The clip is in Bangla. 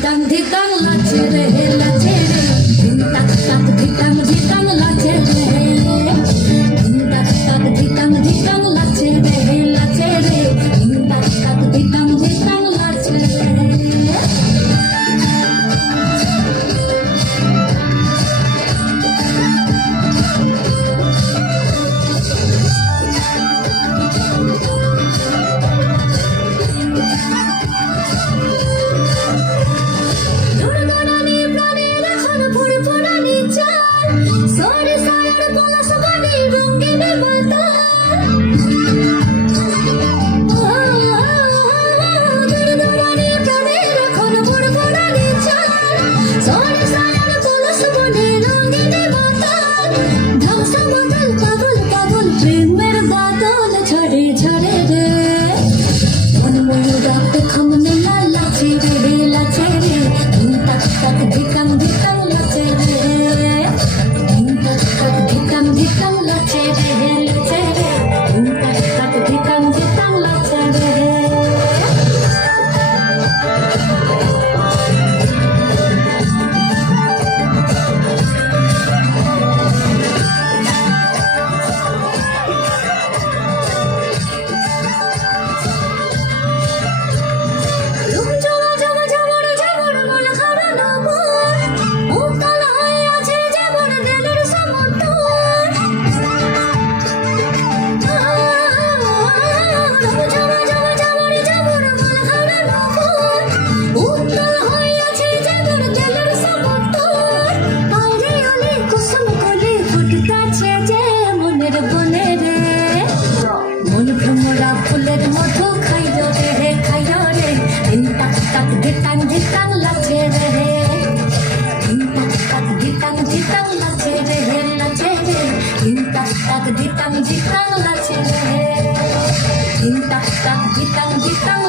ধিতাং ধিতাং লাচে রে লাচে রে তাক তাক ধিতাং ধিতাং লাচে রে তাক তাক ধিতাং ধিতাং লাচে রে লাচে রে তাক তাক ধিতাং ধিতাং লাচে রে Sorry, sayar bola sabani rongine bata. Durdurani prane rakhon purpurani chal. Sorry, sayar bola sabani rongine bata. Dhasa badal pagol pagol premer badal chhade chhade re. Mon moyurat khamne la lache re lache re. Tak tak dhikam dhikam lache re. Dhikam lache re lache re tak tak dhikam lache re rum jama jama jamar jamar mol harano mor uttal hoye ache jemon delor samudro ফুলের মধু খাইল রে খাইল রে তাক তাক ধিতাং ধিতাং লাচে রে তাক তাক ধিতাং ধিতাং লাচে রে লাচে রে তাক তাক ধিতাং ধিতাং লাচে রে তাক তাক ধিতাং ধিতাং